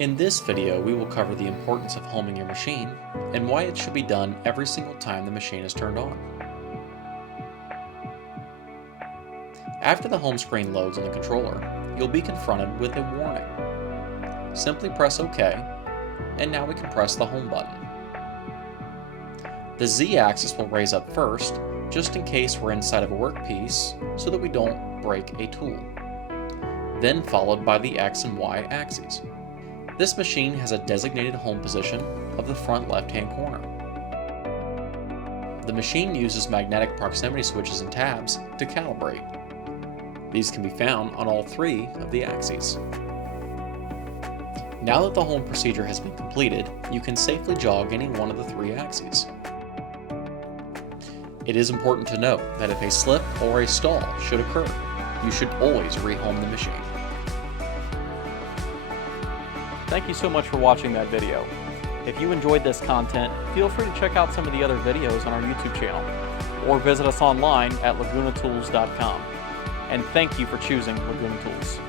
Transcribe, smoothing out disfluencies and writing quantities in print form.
In this video, we will cover the importance of homing your machine and why it should be done every single time the machine is turned on. After the home screen loads on the controller, you'll be confronted with a warning. Simply press OK, and now we can press the home button. The Z-axis will raise up first, just in case we're inside of a workpiece, so that we don't break a tool. Then followed by the X and Y axes. This machine has a designated home position of the front left-hand corner. The machine uses magnetic proximity switches and tabs to calibrate. These can be found on all three of the axes. Now that the home procedure has been completed, you can safely jog any one of the three axes. It is important to note that if a slip or a stall should occur, you should always rehome the machine. Thank you so much for watching that video. If you enjoyed this content, feel free to check out some of the other videos on our YouTube channel, or visit us online at lagunatools.com. And thank you for choosing Laguna Tools.